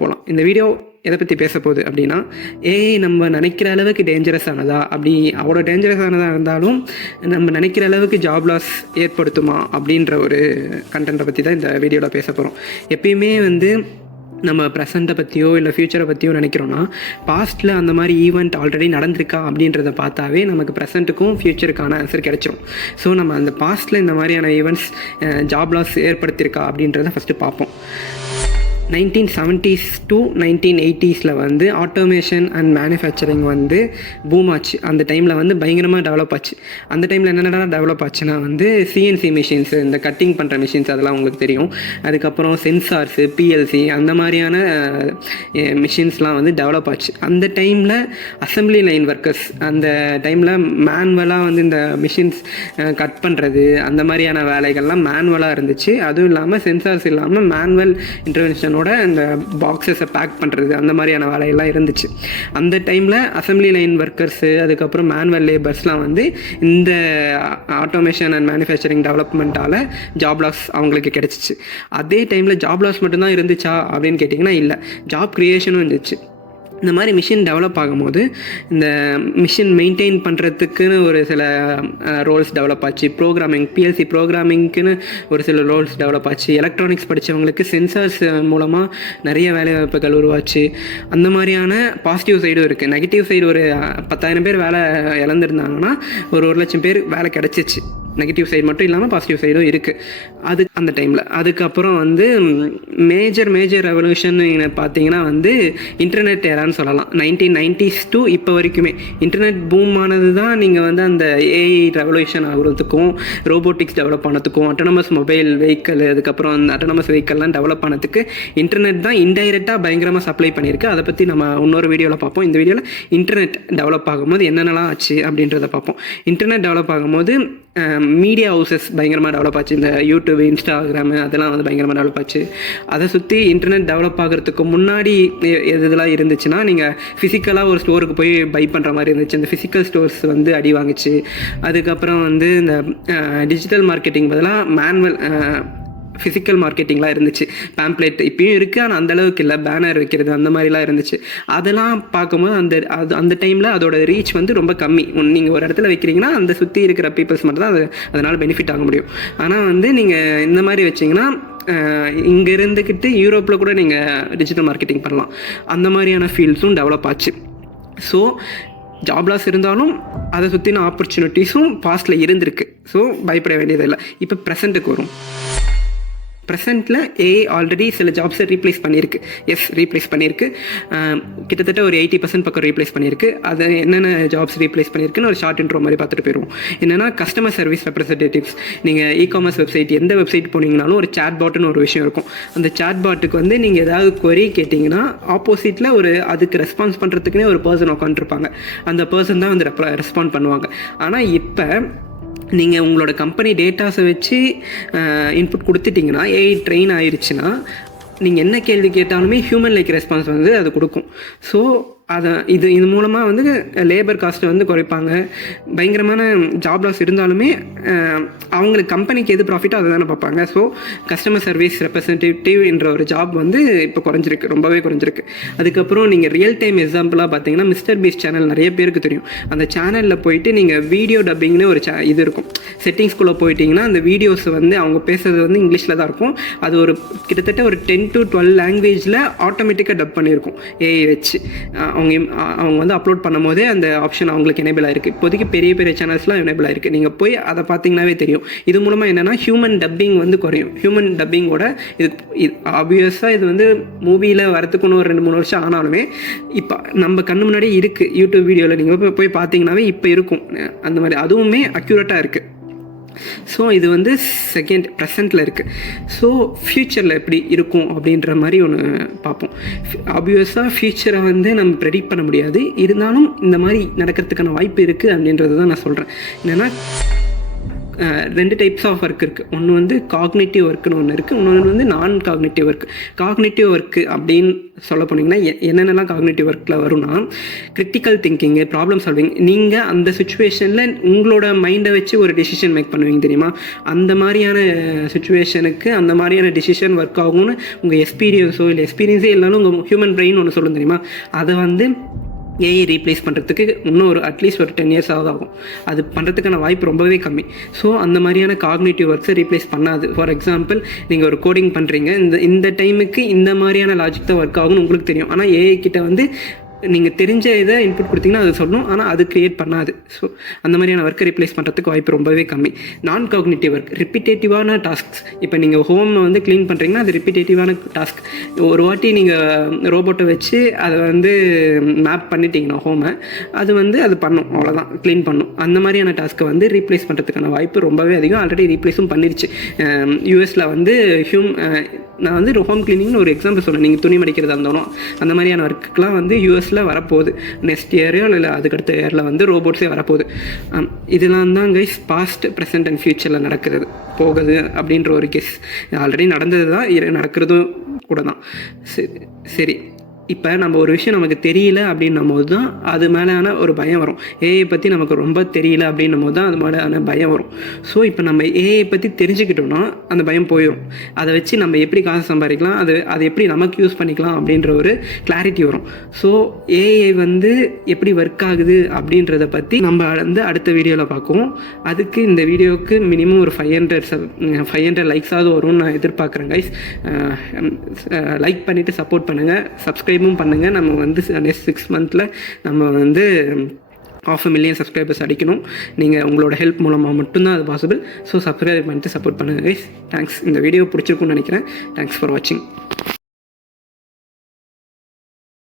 போகலாம். இந்த வீடியோ எதை பற்றி பேச போகுது அப்படின்னா, ஏஐ நம்ம நினைக்கிற அளவுக்கு டேஞ்சரஸ் ஆனதா, அப்படி அவ்வளோ டேஞ்சரஸ் ஆனதாக இருந்தாலும் நம்ம நினைக்கிற அளவுக்கு ஜாப் லாஸ் ஏற்படுத்துமா அப்படின்ற ஒரு கண்டென்ட்டை பற்றி தான் இந்த வீடியோவில் பேச போகிறோம். எப்பயுமே நம்ம ப்ரெசண்ட்டை பற்றியோ இல்லை ஃப்யூச்சரை பற்றியோ நினைக்கிறோன்னா, பாஸ்ட்டில் அந்த மாதிரி ஈவெண்ட் ஆல்ரெடி நடந்திருக்கா அப்படின்றத பார்த்தாவே நமக்கு ப்ரெசண்ட்டுக்கும் ஃப்யூச்சருக்கான ஆன்சர் கிடைச்சிரும். ஸோ நம்ம அந்த பாஸ்ட்டில் இந்த மாதிரியான ஈவெண்ட்ஸ் ஜாப் லாஸ் ஏற்படுத்தியிருக்கா அப்படின்றத ஃபஸ்ட்டு பார்ப்போம். 1970s to 1980s automation and manufacturing boom ஆச்சு. அந்த டைமில் பயங்கரமாக டெவலப் ஆச்சு. அந்த டைமில் என்னென்ன டெவலப் ஆச்சுன்னா சிஎன்சி மிஷின்ஸு, இந்த கட்டிங் பண்ணுற மிஷின்ஸ், அதெல்லாம் உங்களுக்கு தெரியும். அதுக்கப்புறம் சென்சார்ஸு, பிஎல்சி, அந்த மாதிரியான மிஷின்ஸ்லாம் டெவலப் ஆச்சு. அந்த டைமில் அசம்பிளி லைன் ஒர்க்கர்ஸ், அந்த டைமில் மேனுவலாக இந்த மிஷின்ஸ் கட் பண்ணுறது, அந்த மாதிரியான வேலைகள்லாம் மேனுவலாக இருந்துச்சு. அதுவும் இல்லாமல் சென்சார்ஸ் இல்லாமல் மேனுவல் இன்டர்வென்ஷன் இந்த பாக்ஸஸை பேக் பண்ணுறது, அந்த மாதிரியான வேலையெல்லாம் இருந்துச்சு. அந்த டைமில் அசம்பிளி லைன் ஒர்க்கர்ஸு, அதுக்கப்புறம் மேனுவல் லேபர்ஸ்லாம் இந்த ஆட்டோமேஷன் அண்ட் மேனுஃபேக்சரிங் டெவலப்மெண்ட்டால் ஜாப் லாஸ் அவங்களுக்கு கிடச்சிச்சு. அதே டைமில் ஜாப் லாஸ் மட்டும்தான் இருந்துச்சா அப்படின்னு கேட்டிங்கன்னா இல்லை, ஜாப் க்ரியேஷனும் இருந்துச்சு. இந்த மாதிரி மிஷின் டெவலப் ஆகும்போது இந்த மிஷின் மெயின்டைன் பண்ணுறதுக்குன்னு ஒரு சில ரோல்ஸ் டெவலப் ஆச்சு. ப்ரோக்ராமிங், பிஎல்சி ப்ரோக்ராமிங்க்குன்னு ஒரு சில ரோல்ஸ் டெவலப் ஆச்சு. எலக்ட்ரானிக்ஸ் படித்தவங்களுக்கு சென்சார்ஸ் மூலமாக நிறைய வேலைவாய்ப்புகள் உருவாச்சு. அந்த மாதிரியான பாசிட்டிவ் சைடும் இருக்குது. நெகட்டிவ் சைடு ஒரு 10,000 பேர் வேலை இழந்திருந்தாங்கன்னா ஒரு 1,00,000 பேர் வேலை கிடச்சிச்சு. நெகட்டிவ் சைடு மட்டும் இல்லாமல் பாசிட்டிவ் சைடும் இருக்குது அது அந்த டைமில். அதுக்கப்புறம் மேஜர் ரெவல்யூஷன் பார்த்தீங்கன்னா இன்டர்நெட் ஏரான்னு சொல்லலாம். 1990s to இப்போ வரைக்குமே இன்டர்நெட் பூம் ஆனது தான். நீங்கள் அந்த ஏஐ ரெவல்யூஷன் ஆகுறதுக்கும், ரோபோட்டிக்ஸ் டெவலப் ஆனதுக்கும், அட்டானமஸ் மொபைல் வெஹிக்கல், அதுக்கப்புறம் அந்த அட்டானமஸ் வெஹிக்கல்லாம் டெவலப் ஆனதுக்கு இன்டர்நெட் தான் இன்டைரக்டாக பயங்கரமாக சப்ளை பண்ணியிருக்கு. அதை பற்றி நம்ம இன்னொரு வீடியோவில் பார்ப்போம். இந்த வீடியோவில் இன்டர்நெட் டெவலப் ஆகும்போது என்னென்னலாம் ஆச்சு அப்படின்றத பார்ப்போம். இன்டர்நெட் டெவலப் ஆகும்போது மீடியா ஹவுசஸ் பயங்கரமாக டெவலப் ஆச்சு. இந்த யூடியூப், இன்ஸ்டாகிராமு, அதெல்லாம் பயங்கரமாக டெவலப் ஆச்சு. அதை சுற்றி இன்டர்நெட் டெவலப் ஆகிறதுக்கு முன்னாடி இதெல்லாம் இருந்துச்சுன்னா, நீங்கள் ஃபிசிக்கலாக ஒரு ஸ்டோருக்கு போய் பை பண்ணுற மாதிரி இருந்துச்சு. இந்த ஃபிசிக்கல் ஸ்டோர்ஸ் அடி வாங்குச்சு. அதுக்கப்புறம் இந்த டிஜிட்டல் மார்க்கெட்டிங் பதிலாக மேனுவல் ஃபிசிக்கல் மார்க்கெட்டிங்லாம் இருந்துச்சு. பேம்ப்ளெட் இப்பயும் இருக்குது, ஆனால் அந்தளவுக்கு இல்லை. பேனர் வைக்கிறது, அந்த மாதிரிலாம் இருந்துச்சு. அதெல்லாம் பார்க்கும்போது அந்த டைமில் அதோட ரீச் ரொம்ப கம்மி. நீங்கள் ஒரு இடத்துல வைக்கிறீங்கன்னா அந்த சுற்றி இருக்கிற பீப்புள்ஸ் மட்டும் தான் அதனால் பெனிஃபிட் ஆக முடியும். ஆனால் நீங்கள் இந்த மாதிரி வச்சிங்கன்னா இங்கே இருந்துக்கிட்டு யூரோப்பில் கூட நீங்கள் டிஜிட்டல் மார்க்கெட்டிங் பண்ணலாம். அந்த மாதிரியான ஃபீல்ட்ஸும் டெவலப் ஆச்சு. ஸோ ஜாப் லாஸ் இருந்தாலும் அதை சுற்றின ஆப்பர்ச்சுனிட்டிஸும் பாஸ்ட்டில் இருந்திருக்கு. ஸோ பயப்பட வேண்டியதில்லை. இப்போ ப்ரெசண்ட்டுக்கு வரும். ப்ரெசென்ட்டில் ஏஐ ஆல்ரெடி சில ஜாப்ஸை ரீப்ளேஸ் பண்ணியிருக்கு. ரீப்ளேஸ் பண்ணியிருக்கு. கிட்டத்தட்ட ஒரு 80% பக்கம் ரீப்ளேஸ் பண்ணியிருக்கு. அது என்னென்ன ஜாப்ஸ் ரீப்ளேஸ் பண்ணியிருக்குன்னு ஒரு ஷார்ட் இன்ட்ரோ மாதிரி பார்த்துட்டு போயிடுவோம். என்னென்னா, கஸ்டமர் சர்வீஸ் ரெப்ரசன்டேட்டிவ்ஸ். நீங்கள் இ-காமர்ஸ் வெப்சைட், எந்த வெப்சைட் போனீங்கனாலும் ஒரு சாட் பாட்டுன்னு ஒரு விஷயம் இருக்கும். அந்த சாட் பாட்டுக்கு நீங்கள் ஏதாவது கொரி கேட்டிங்கன்னா ஆப்போசிட்டில் அதுக்கு ரெஸ்பான்ஸ் பண்ணுறதுக்குனே ஒரு பர்சன் உட்காந்துருப்பாங்க. அந்த பர்சன் தான் ரெஸ்பாண்ட் பண்ணுவாங்க. ஆனால் இப்போ நீங்கள் உங்களோட கம்பெனி டேட்டாஸை வச்சு இன்புட் கொடுத்துட்டிங்கன்னா, ஏஐ ட்ரெயின் ஆயிடுச்சுன்னா, நீங்கள் என்ன கேள்வி கேட்டாலுமே ஹியூமன் லைக் ரெஸ்பான்ஸ் அது கொடுக்கும். ஸோ இது மூலமாக லேபர் காஸ்ட்டை குறைப்பாங்க. பயங்கரமான ஜாப் லாஸ் இருந்தாலுமே அவங்களுக்கு கம்பெனிக்கு எது ப்ராஃபிட்டோ அதை தானே பார்ப்பாங்க. ஸோ கஸ்டமர் சர்வீஸ் ரெப்ரசன்டேட்டிவ் என்ற ஒரு ஜாப் இப்போ குறைஞ்சிருக்கு, ரொம்பவே குறைஞ்சிருக்கு. அதுக்கப்புறம் நீங்கள் ரியல் டைம் எக்ஸாம்பிளாக பார்த்தீங்கன்னா, மிஸ்டர் பீஸ்ட் சேனல் நிறைய பேருக்கு தெரியும். அந்த சேனலில் போயிட்டு நீங்கள் வீடியோ டப்பிங்னு ஒரு இது இருக்கும். செட்டிங்ஸ்குள்ளே போயிட்டிங்கன்னா அந்த வீடியோஸ் அவங்க பேசுகிறது இங்கிலீஷில் தான் இருக்கும். அது ஒரு கிட்டத்தட்ட ஒரு 10 to 12 லாங்குவேஜில் ஆட்டோமேட்டிக்காக டப் பண்ணியிருக்கும் ஏஐ வச்சு. அவங்க அப்லோட் பண்ணும் போதே அந்த ஆப்ஷன் அவங்களுக்கு எனேபிள் ஆயிருக்கு. இப்போதைக்கு பெரிய சேனல்ஸ்லாம் எனேபிள் ஆயிருக்கு. நீங்கள் போய் அதை பார்த்தீங்கன்னாவே தெரியும். இது மூலமாக என்னென்னா, ஹியூமன் டப்பிங் குறையும். ஹியூமன் டப்பிங்கோட இது ஆப்வியஸாக இது மூவியில் வரத்துக்குன்னு ஒரு 2-3 வருஷம் ஆனாலுமே இப்போ நம்ம கண்ணு முன்னாடி இருக்குது. யூடியூப் வீடியோவில் நீங்கள் போய் பார்த்தீங்கன்னாவே இப்போ இருக்கும். அந்த மாதிரி அதுவுமே அக்யூரேட்டாக இருக்குது. ஸோ இது செகண்ட் ப்ரெசண்ட்டில் இருக்குது. ஸோ ஃப்யூச்சரில் எப்படி இருக்கும் அப்படின்ற மாதிரி ஒன்று பார்ப்போம். ஆப்வியஸாக ஃப்யூச்சரை நம்ம ப்ரெடிக்ட் பண்ண முடியாது. இருந்தாலும் இந்த மாதிரி நடக்கிறதுக்கான வாய்ப்பு இருக்குது அப்படின்றது தான் நான் சொல்கிறேன். என்னென்னா, 2 டைப்ஸ் ஆஃப் ஒர்க் இருக்குது. ஒன்று வந்து காக்னேட்டிவ் ஒர்க்குன்னு ஒன்று இருக்குது, இன்னொன்று வந்து நான் காக்னேட்டிவ் ஒர்க். காக்னேட்டிவ் ஒர்க்கு அப்படின்னு சொல்ல போனீங்கன்னா என்னென்னலாம் காக்னேட்டிவ் ஒர்க்கில் வரும்னா, கிரிட்டிக்கல் திங்கிங்கு, ப்ராப்ளம் சால்விங். நீங்கள் அந்த சுச்சுவேஷனில் உங்களோட மைண்டை வச்சு ஒரு டெசிஷன் மேக் பண்ணுவீங்க தெரியுமா, அந்த மாதிரியான சுச்சுவேஷனுக்கு அந்த மாதிரியான டெசிஷன் ஒர்க் ஆகும்னு உங்கள் எக்ஸ்பீரியன்ஸோ இல்லை எக்ஸ்பீரியன்ஸே இல்லைனாலும் உங்கள் ஹியூமன் பிரெயின் ஒன்று சொல்லும் தெரியுமா, அதை வந்து ஏஐ ரீப்ளேஸ் பண்ணுறதுக்கு இன்னும் அட்லீஸ்ட் ஒரு 10 years ஆகும். அது பண்ணுறதுக்கான வாய்ப்பு ரொம்பவே கம்மி. ஸோ அந்த மாதிரியான காக்னேட்டிவ் ஒர்க்ஸை ரீப்ளேஸ் பண்ணாது. ஃபார் எக்ஸாம்பிள், நீங்கள் ஒரு கோடிங் பண்ணுறீங்க, இந்த டைமுக்கு இந்த மாதிரியான லாஜிக் தான் ஒர்க் ஆகும்னு உங்களுக்கு தெரியும். ஆனால் ஏஐ கிட்ட வந்து நீங்கள் தெரிஞ்ச இதை இன்புட் கொடுத்தீங்கன்னா அது சொல்லணும், ஆனால் அது க்ரியேட் பண்ணாது. ஸோ அந்த மாதிரியான ஒர்க்கை ரிப்ளேஸ் பண்ணுறதுக்கு வாய்ப்பு ரொம்பவே கம்மி. நான் காக்னிட்டிவ் ஒர்க், ரிப்பிட்டேட்டிவான டாஸ்க்ஸ். இப்போ நீங்கள் ஹோம் வந்து க்ளீன் பண்ணுறீங்கன்னா அது ரிப்பிட்டேட்டிவான டாஸ்க். ஒரு வாட்டி நீங்கள் ரோபோட்டை வச்சு அதை வந்து மேப் பண்ணிட்டீங்கன்னா ஹோமை, அது வந்து அது பண்ணும், அவ்வளோதான், க்ளீன் பண்ணும். அந்த மாதிரியான டாஸ்க்கை வந்து ரீப்ளேஸ் பண்ணுறதுக்கான வாய்ப்பு ரொம்பவே அதிகம். ஆல்ரெடி ரீப்ளேஸும் பண்ணிருச்சு. யூஎஸில் வந்து நான் வந்து ஹோம் கிளீனிங்னு ஒரு எக்ஸாம்பிள் சொன்னேன். நீங்கள் துணி மடிக்கிறதா இருந்தாலும் அந்த மாதிரியான ஒர்க்குலாம் வந்து யூஎஸில் வரப்போகுது. நெக்ஸ்ட் இயரோ இல்லை அதுக்கடுத்த இயரில் வந்து ரோபோட்ஸே வரப்போகுது. இதெல்லாம் தான் கைஸ் பாஸ்ட், ப்ரெசென்ட் அண்ட் ஃப்யூச்சரில் நடக்கிறது போகுது அப்படின்ற ஒரு கெஸ். ஆல்ரெடி நடந்தது தான், நடக்கிறதும் கூட தான். சரி, இப்போ நம்ம ஒரு விஷயம் நமக்கு தெரியல அப்படின்னும் போது தான் அது மேலான ஒரு பயம் வரும். ஏஐ பற்றி நமக்கு ரொம்ப தெரியல அப்படின்னும் போது தான் அது மேலான பயம் வரும். ஸோ இப்போ நம்ம ஏஐ பற்றி தெரிஞ்சுக்கிட்டோம்னா அந்த பயம் போயிடும். அதை வச்சு நம்ம எப்படி காசு சம்பாதிக்கலாம், அது எப்படி நமக்கு யூஸ் பண்ணிக்கலாம் அப்படின்ற ஒரு கிளாரிட்டி வரும். ஸோ ஏஐ வந்து எப்படி ஒர்க் ஆகுது அப்படின்றத பற்றி நம்ம வந்து அடுத்த வீடியோவில் பார்க்குவோம். அதுக்கு இந்த வீடியோவுக்கு மினிமம் ஒரு 500 லைக்ஸாவது வரும்னு நான் எதிர்பார்க்குறேன் கைஸ். லைக் பண்ணிவிட்டு சப்போர்ட் பண்ணுங்கள், சப்ஸ்கிரைபும் பண்ணுங்கள். நம்ம வந்து நெக்ஸ்ட் 6 months நம்ம வந்து 500,000 சப்ஸ்கிரைபர்ஸ் அடிக்கணும். நீங்கள் உங்களோட ஹெல்ப் மூலமாக மட்டும்தான் அது பாசிபிள். ஸோ சப்ஸ்கிரைப் பண்ணிட்டு சப்போர்ட் பண்ணுங்கள் கைஸ். தேங்க்ஸ். இந்த வீடியோ பிடிச்சிருக்குன்னு நினைக்கிறேன். தேங்க்ஸ் ஃபார் வாட்சிங்.